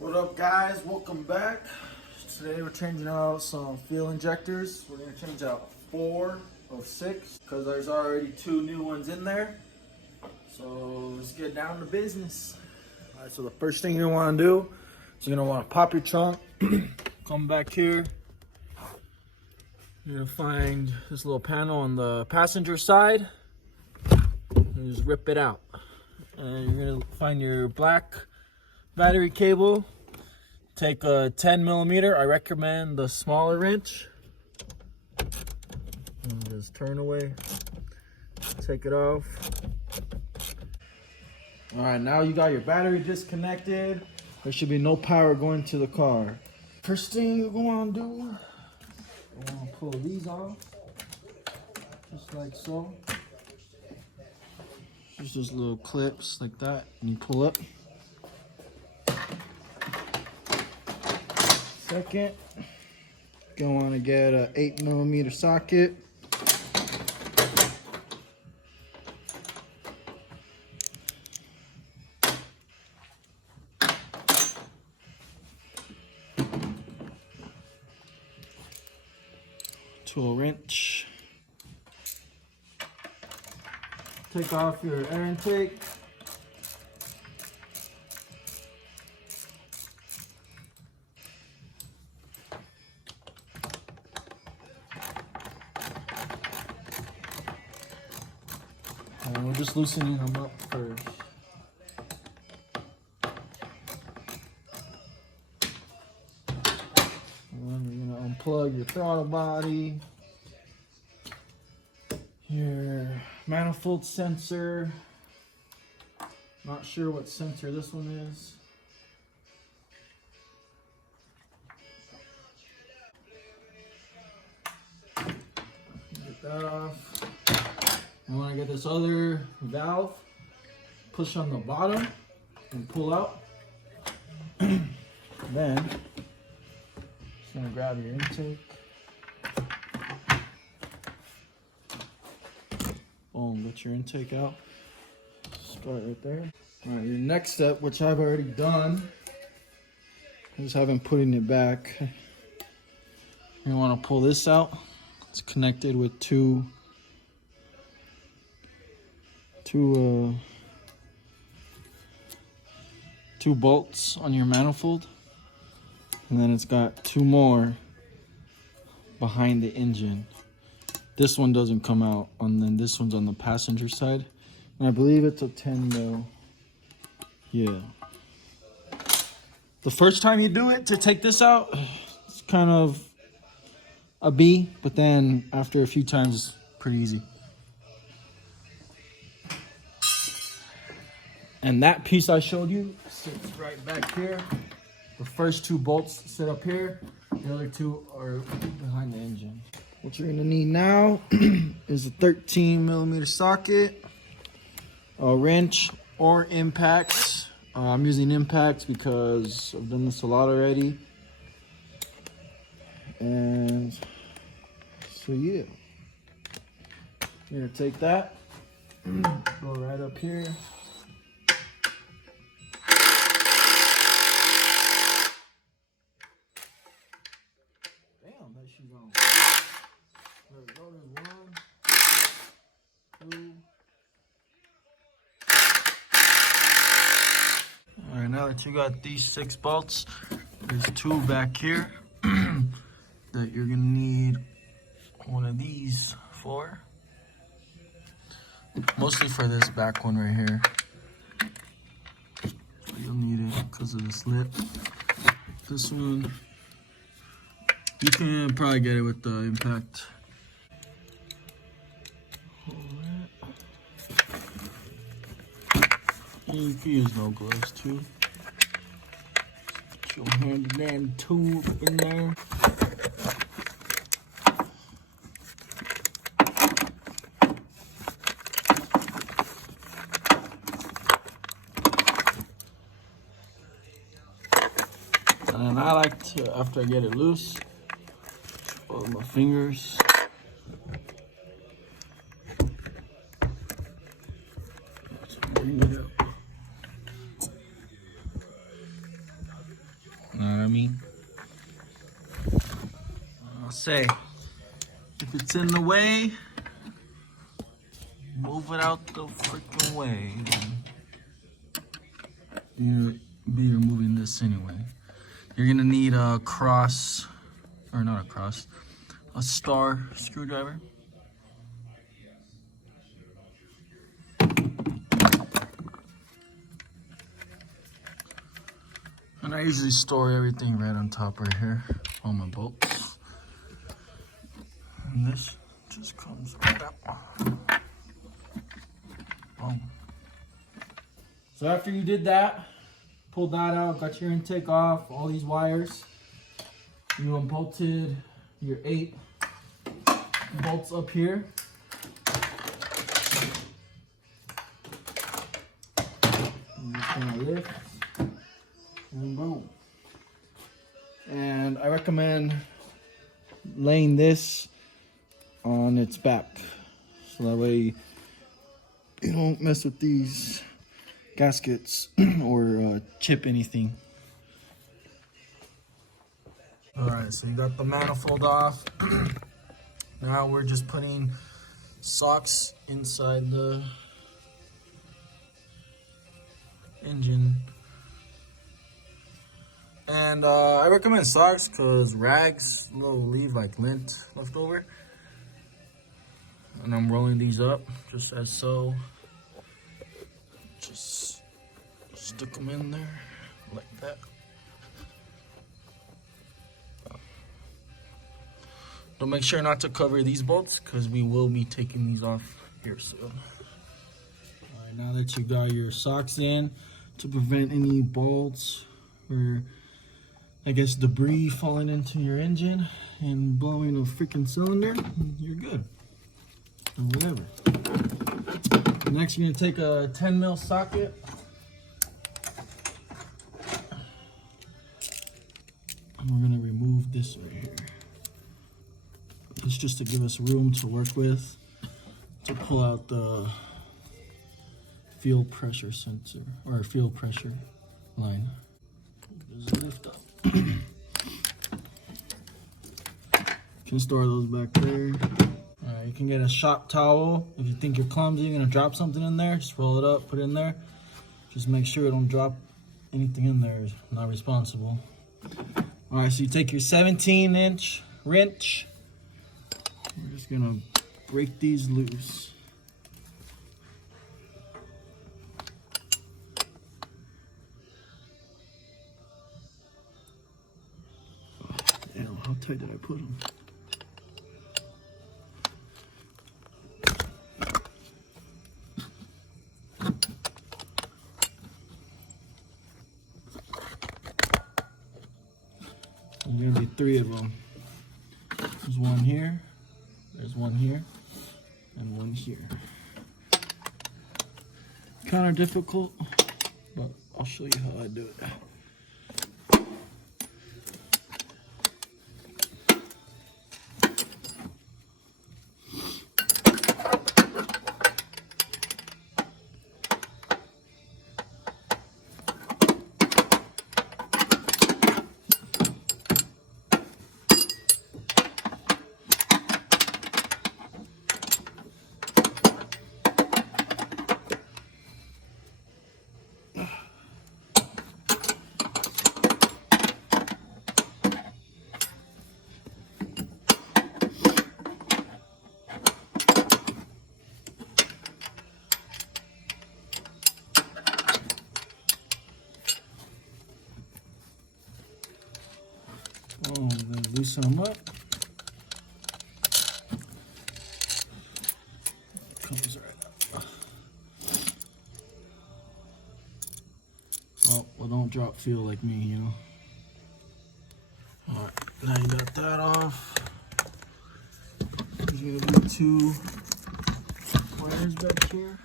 What up, guys? Welcome back. Today we're changing out some fuel injectors. We're going to change out 4 of 6 because there's already 2 new ones in there. So let's get down to business. Alright, so the first thing you want to do is you're going to want to pop your trunk. Come back here. You're going to find this little panel on the passenger side. And just rip it out. And you're going to find your black battery cable. Take a 10mm. I recommend the smaller wrench. And just turn away. Take it off. Alright, now you got your battery disconnected. There should be no power going to the car. First thing you're going to do, you want to pull these off. Just like so. Just little clips like that, and you pull up. Second, you're gonna want to get an 8mm socket. Tool wrench. Take off your air intake. And we're just loosening them up first. And then you're gonna unplug your throttle body. Your manifold sensor. Not sure what sensor this one is. Get that off. You want to get this other valve. Push on the bottom and pull out. Then just gonna grab your intake. Boom, get your intake out. Start right there. Alright, your next step, which I've already done, I just haven't putting it back. You want to pull this out. It's connected with two bolts on your manifold, and then it's got 2 more behind the engine. This one doesn't come out, and then this one's on the passenger side. And I believe it's a 10mm. Yeah. The first time you do it, to take this out, it's kind of a B, but then after a few times, it's pretty easy. And that piece I showed you sits right back here. The first 2 bolts sit up here. The other 2 are behind the engine. What you're gonna need now is a 13mm socket, a wrench, or impacts. I'm using impacts because I've done this a lot already. And so yeah, you're gonna take that, go right up here. Damn, that shit's on. There we go, there's 1, 2. Alright, now that you got these 6 bolts, there's 2 back here that you're gonna need one of these for. Mostly for this back one right here. You'll need it because of this lip. This one, you can probably get it with the impact. And you can use no gloves too. Put your handy dandy tool in there. And I like to, after I get it loose, follow my fingers. Bring it up. know what I mean? I'll say, if it's in the way, move it out the freaking way. You'll be removing this anyway. You're gonna need a cross, or not a cross, a star screwdriver. And I usually store everything right on top right here, all my bolts. And this just comes right up. Boom. So after you did that, pulled that out, got your intake off, all these wires, you unbolted your 8 bolts up here. I'm just gonna lift. And boom. And I recommend laying this on its back, so that way you don't mess with these gaskets or chip anything. Alright, so you got the manifold off. Now we're just putting socks inside the engine. And I recommend socks because rags will leave like lint left over. And I'm rolling these up just as so. Just stick them in there like that. But make sure not to cover these bolts because we will be taking these off here soon. Alright, now that you got your socks in, to prevent any bolts or I guess debris falling into your engine and blowing a freaking cylinder, you're good. Or whatever. Next, you're gonna take a 10 mil socket. And we're gonna remove this right here. It's just to give us room to work with to pull out the fuel pressure sensor or fuel pressure line. There's a lift up. You can store those back there. Alright, you can get a shop towel. If you think you're clumsy, you're gonna drop something in there, just roll it up, put it in there. Just make sure you don't drop anything in there. It's not responsible. Alright, so you take your 17-inch wrench. We're just gonna break these loose. Damn, how tight did I put them? There's gonna be 3 of them. There's one here, there's one here, and one here. Kind of difficult, but I'll show you how I do it. Oh, I'm gonna loosen them up. Comes right up. Well, don't drop fuel like me, you know. Alright, now you got that off. There's gonna be 2 wires back here.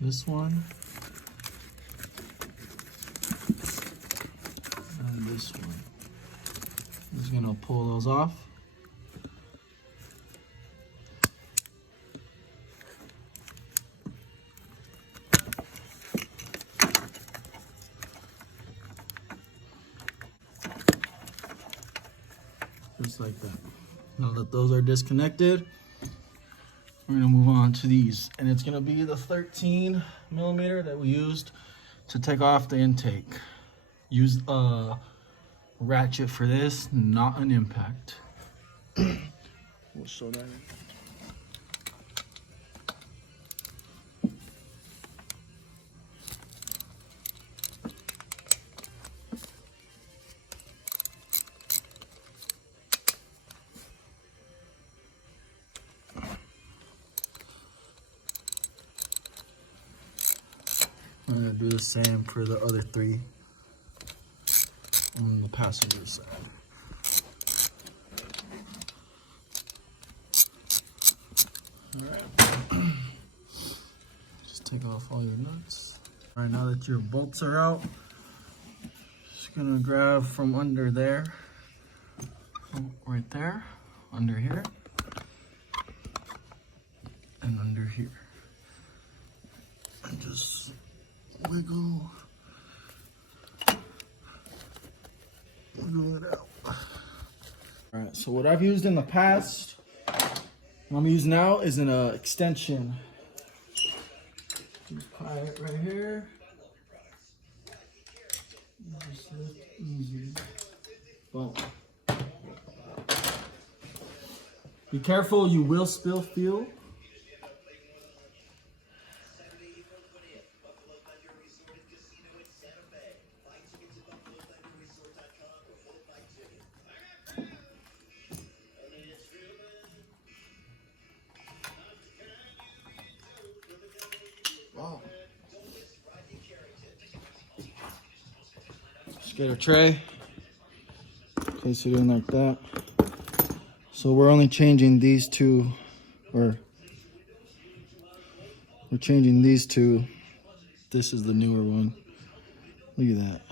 This one. And this one. I'm just gonna pull those off. just like that. Now that those are disconnected, we're gonna move on to these. And it's gonna be the 13 millimeter that we used to take off the intake. Use a ratchet for this, not an impact. We'll show that. I'm gonna do the same for the other 3 on the passenger side. Alright. Just take off all your nuts. Alright, now that your bolts are out, just gonna grab from under there, right there, under here, and under here. And just wiggle it out. Alright, so what I've used in the past, what I'm using now is an extension. Just tie it right here. Just lift easy. Boom. Be careful, you will spill fuel. Wow. Just get a tray. Place it in like that. So we're only changing these 2, or we're changing these 2. This is the newer one. Look at that.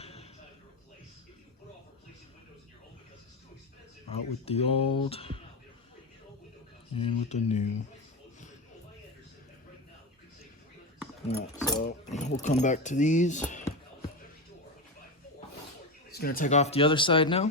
Out with the old, and with the new. Alright, so we'll come back to these. Just gonna take off the other side now.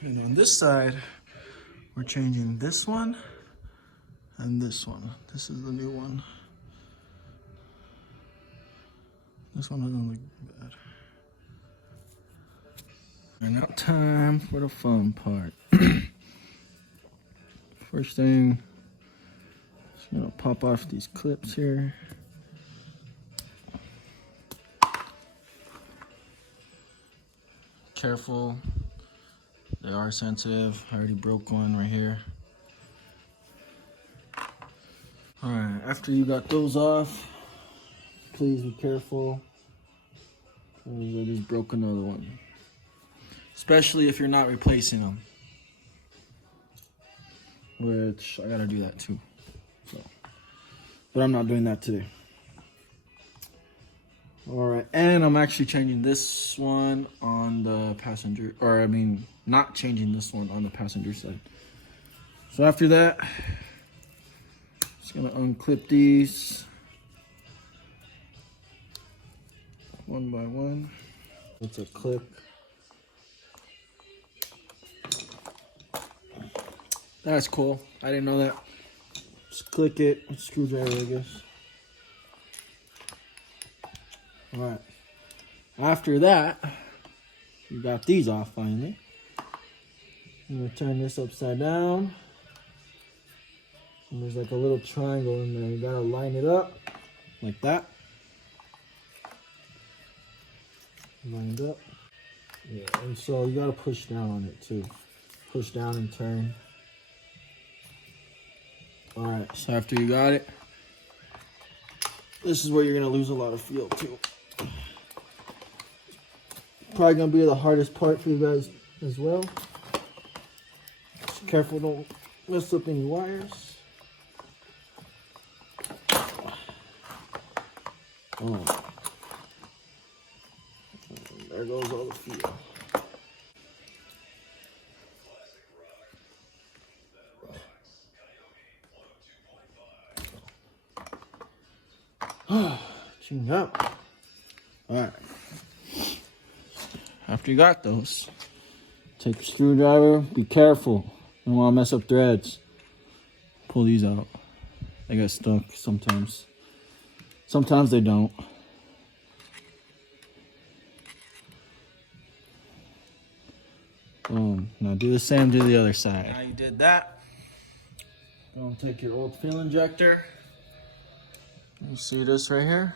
And on this side, we're changing this one and this one. This is the new one. This one doesn't look bad. And now time for the fun part. First thing, just gonna pop off these clips here. Careful. They are sensitive. I already broke one right here. Alright, after you got those off, please be careful. I just broke another one. Especially if you're not replacing them. Which, I gotta do that too. So, but I'm not doing that today. Alright, and I'm actually changing this one on the passenger, or I mean, not changing this one on the passenger side. So after that, just gonna unclip these one by one. It's a clip. That's cool. I didn't know that. Just click it with a screwdriver, I guess. Alright. After that, you got these off finally. I'm gonna turn this upside down. And there's like a little triangle in there. You gotta line it up like that. Lined up. Yeah, and so you gotta push down on it too. Push down and turn. Alright, so after you got it, this is where you're gonna lose a lot of fuel too. probably gonna be the hardest part for you guys as well. Just careful, don't mess up any wires. Oh. There goes all the feel. Tune up. Alright. After you got those, take your screwdriver. Be careful. You don't want to mess up threads. Pull these out. They get stuck sometimes. Sometimes they don't. Boom. Now do the same to the other side. Now you did that. Go and take your old fuel injector. You see this right here?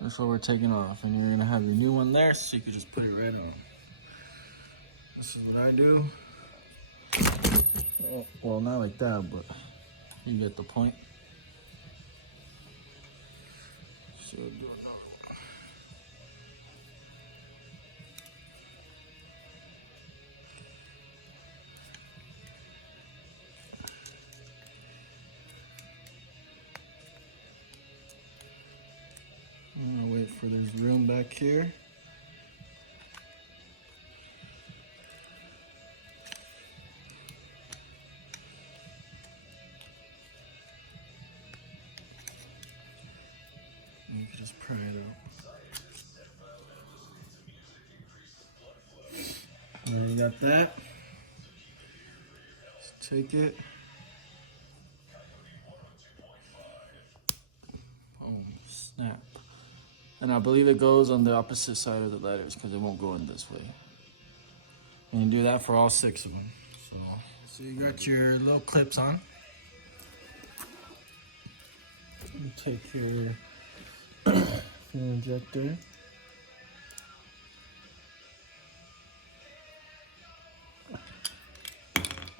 That's what we're taking off. And you're gonna have your new one there, so you can just put it right on. This is what I do. Well, not like that, but you get the point. So do another one. I'm gonna wait for there's room back here. You can just pry it out. And you got that. Just take it. Boom, snap. And I believe it goes on the opposite side of the letters because it won't go in this way. And you do that for all 6 of them. So you got your little clips on. You take your fuel injector.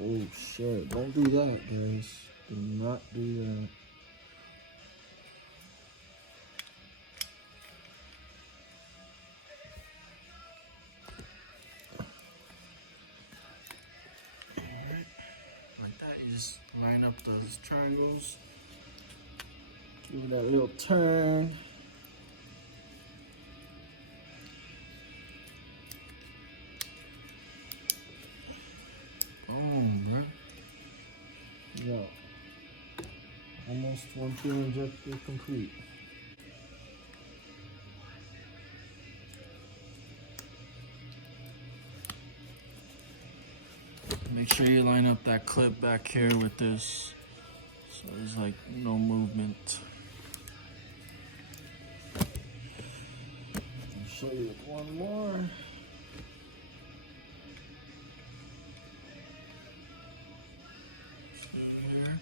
Oh shit, don't do that, guys. Do not do that. Alright, like that, you just line up those triangles. Give it that little turn. Boom, bro. Yeah. Almost one fuel injector complete. Make sure you line up that clip back here with this, so there's like no movement. I'll show you with one more. Here.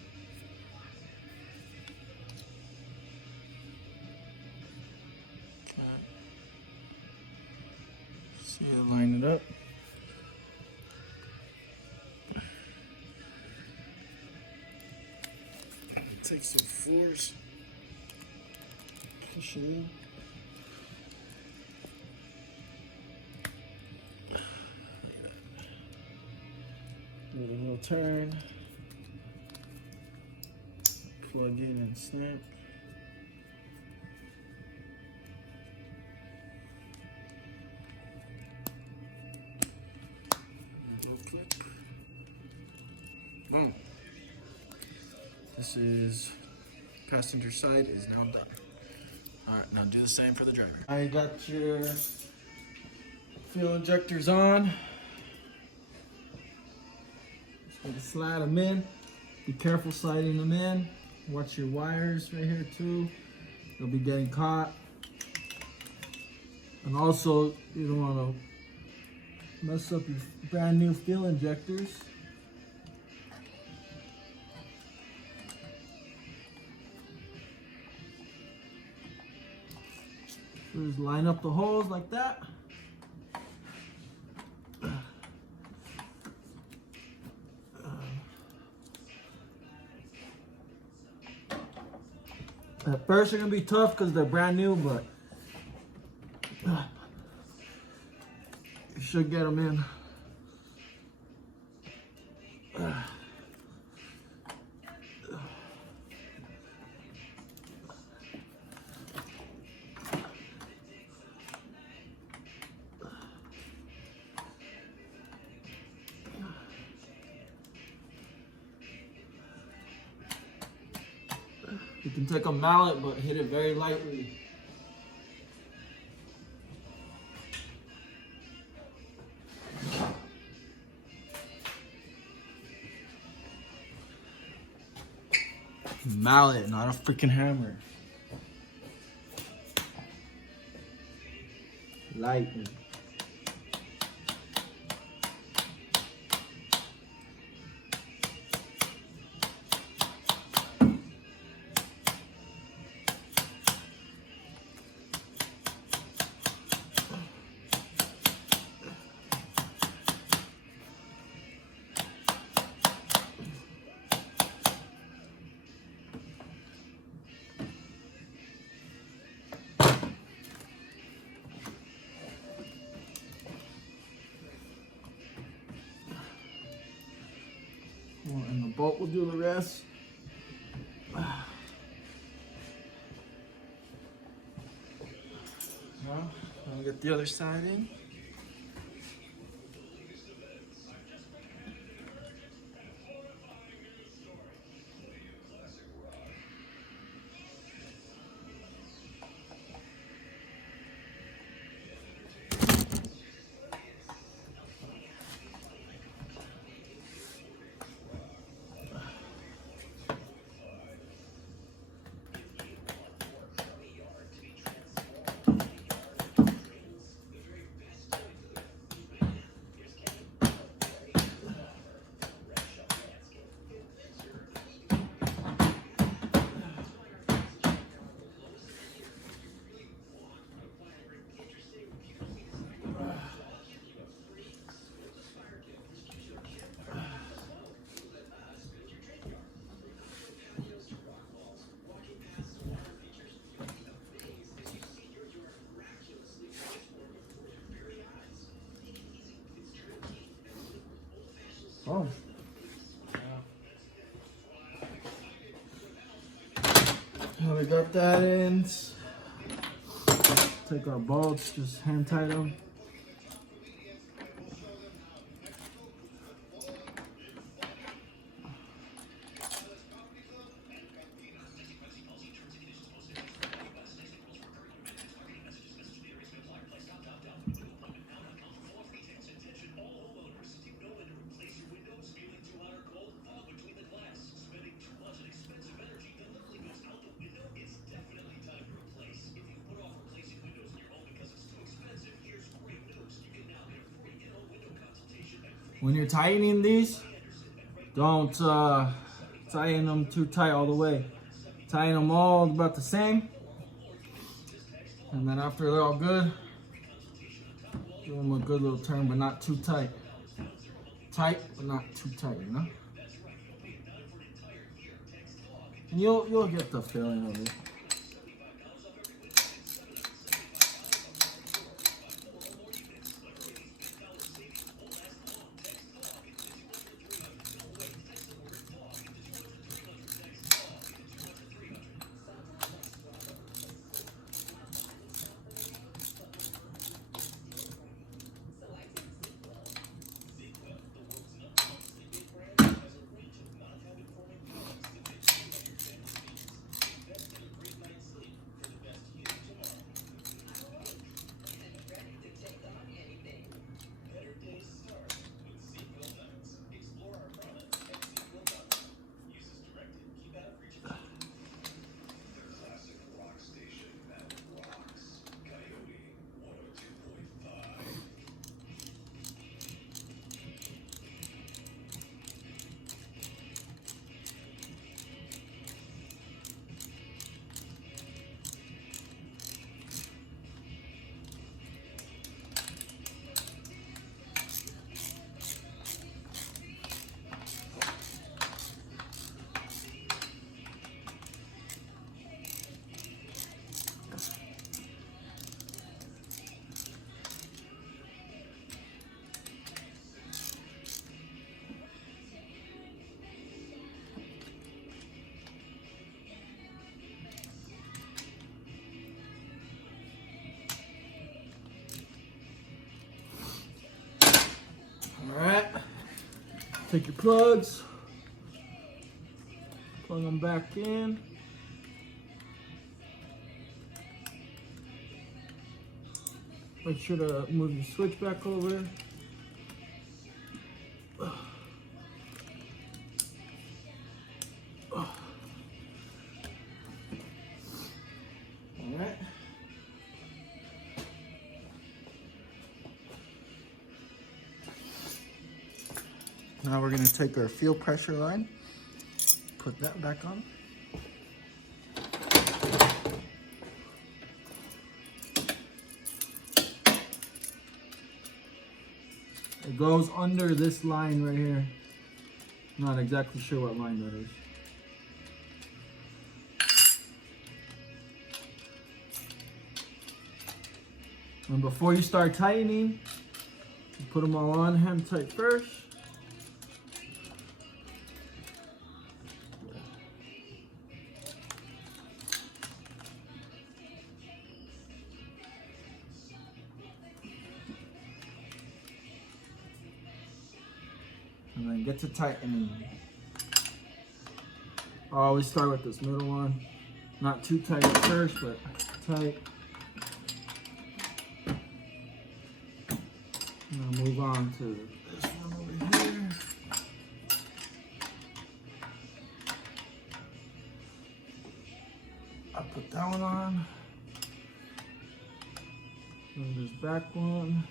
Okay. See you line it up. Take some force, push it in. Give it a little turn, plug in and snap. Little click. Boom. This is passenger side is now done. All right, now do the same for the driver. I got your fuel injectors on. Just gonna slide them in. Be careful sliding them in. Watch your wires right here too. They'll be getting caught. And also, you don't want to mess up your brand new fuel injectors. Just line up the holes like that. At first they're gonna be tough because they're brand new, but should get them in. You can take a mallet, but hit it very lightly. Mallet, not a freaking hammer. Lightly. And the bolt will do the rest. Now, I'll get the other side in. Oh. Now we got that in. Take our bolts, just hand tight them. When you're tightening these, don't tighten them too tight all the way. Tighten them all about the same. And then after they're all good, give them a good little turn, but not too tight. Tight, but not too tight, you know? And you'll get the feeling of it. Take your plugs, plug them back in. Make sure to move your switch back over. Alright. Now we're going to take our fuel pressure line, put that back on. It goes under this line right here. Not exactly sure what line that is. And before you start tightening, you put them all on hand tight first. And then get to tightening. I always start with this middle one. Not too tight at first, but tight. And I'll move on to this one over here. I'll put that one on. And this back one.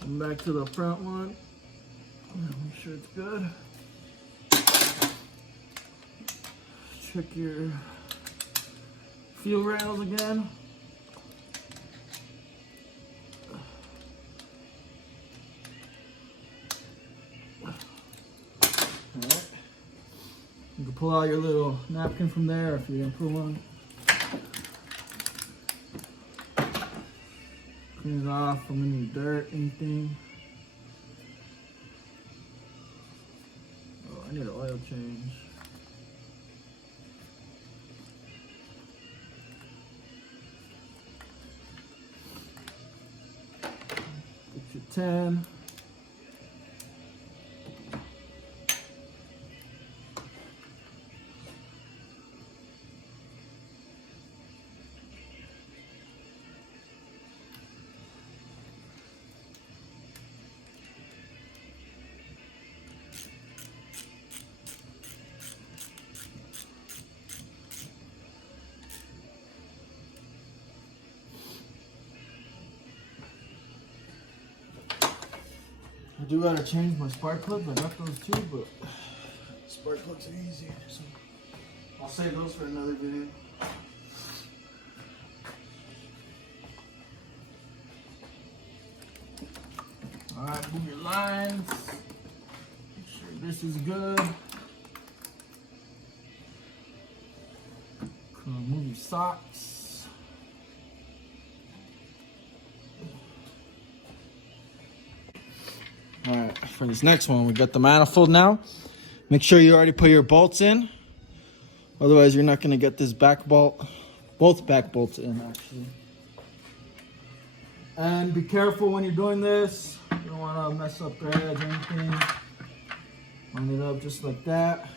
Come back to the front one. Make sure it's good. Check your fuel rails again. Alright. You can pull out your little napkin from there if you didn't put one. Clean it off from any dirt, anything. Oh, I need an oil change. Get your 10. I do gotta change my spark plugs. I got those too, but spark plugs are easy. So I'll save those for another video. Alright, move your lines. Make sure this is good. Move your socks. Alright, for this next one, we got the manifold now. Make sure you already put your bolts in. Otherwise, you're not going to get this back bolt. Both back bolts in, actually. And be careful when you're doing this. You don't want to mess up the edge or anything. Line it up just like that.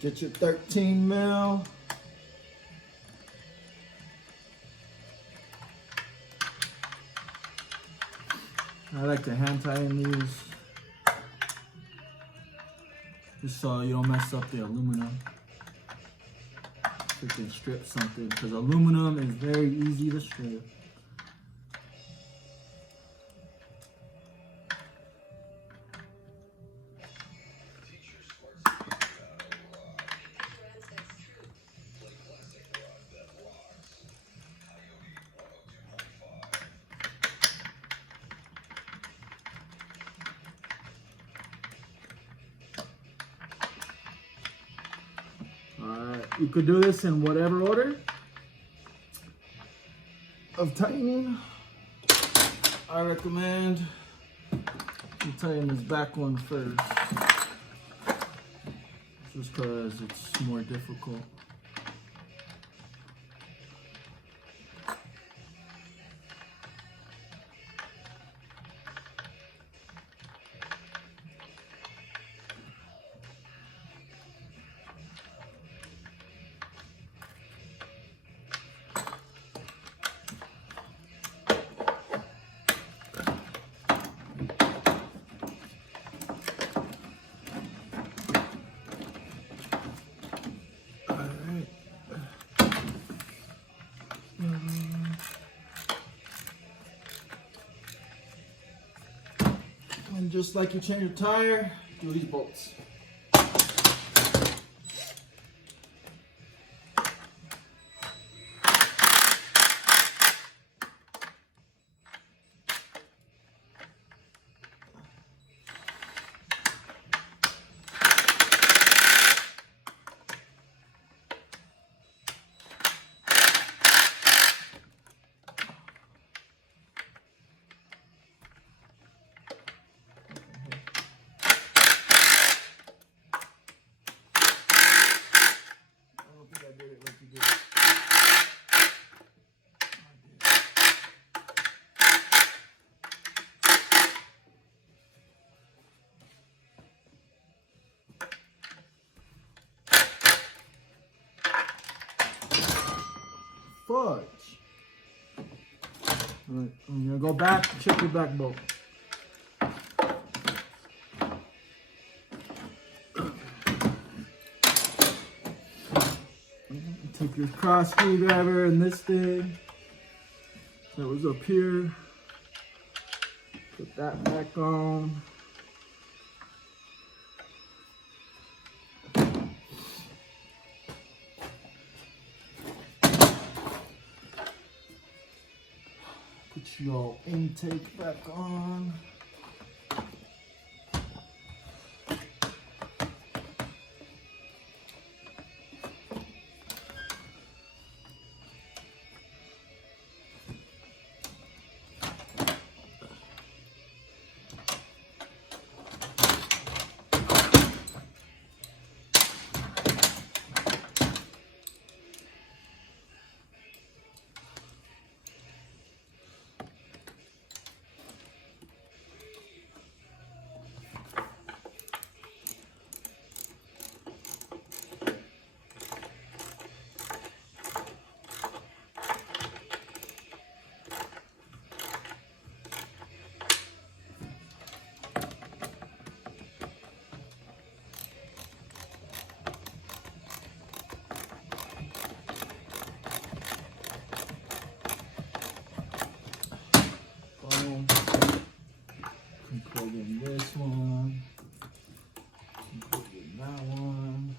Get your 13 mil. I like to hand tighten these, just so you don't mess up the aluminum. Freaking strip something, because aluminum is very easy to strip. You could do this in whatever order of tightening. I recommend you tighten this back one first, just because it's more difficult. And just like you change your tire, do these bolts. Fudge. Alright, I'm gonna go back, check your back bolt. Take your cross screwdriver and this thing that was up here. Put that back on. Put your intake back on. Plug in this one, plug in that one.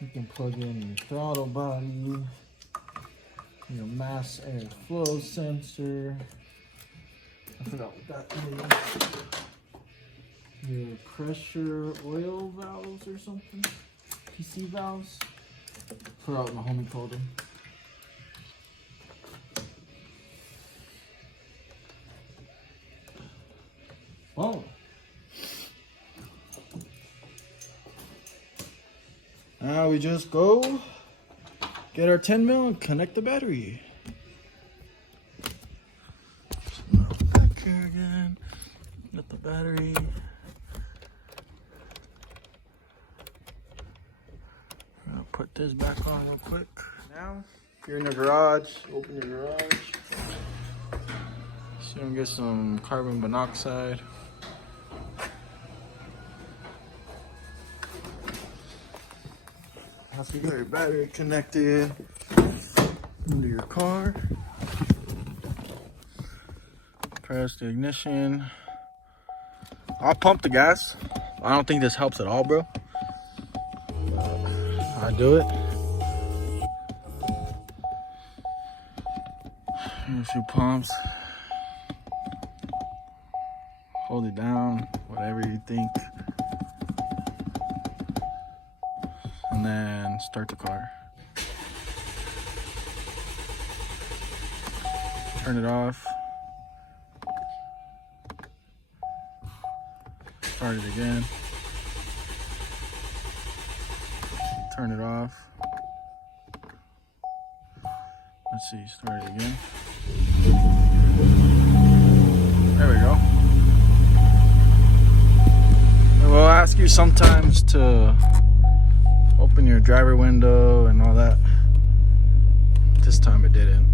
You can plug in your throttle body, your mass air flow sensor. I forgot what that is. Your pressure oil valves or something. PC valves. Forgot what my homie called them. Oh. Now we just go get our 10 mil and connect the battery. Back here again. Get the battery. I'm gonna put this back on real quick. Now, if you're in the garage, open your garage. So you can get some carbon monoxide. After you got your battery connected into your car, press the ignition. I'll pump the gas. I don't think this helps at all, bro. I do it. A few pumps. Hold it down, whatever you think. And and then start the car. Turn it off. Start it again. Turn it off. Let's see, start it again. There we go. It will ask you sometimes to open your driver window and all that. This time it didn't.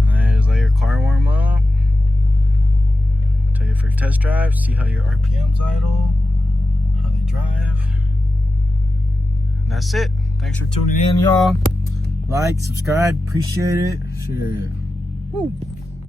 And then just let your car warm up. Take it for a test drive, see how your RPMs idle, how they drive. And that's it. Thanks for tuning in, y'all. Like, subscribe, appreciate it. Share. Woo.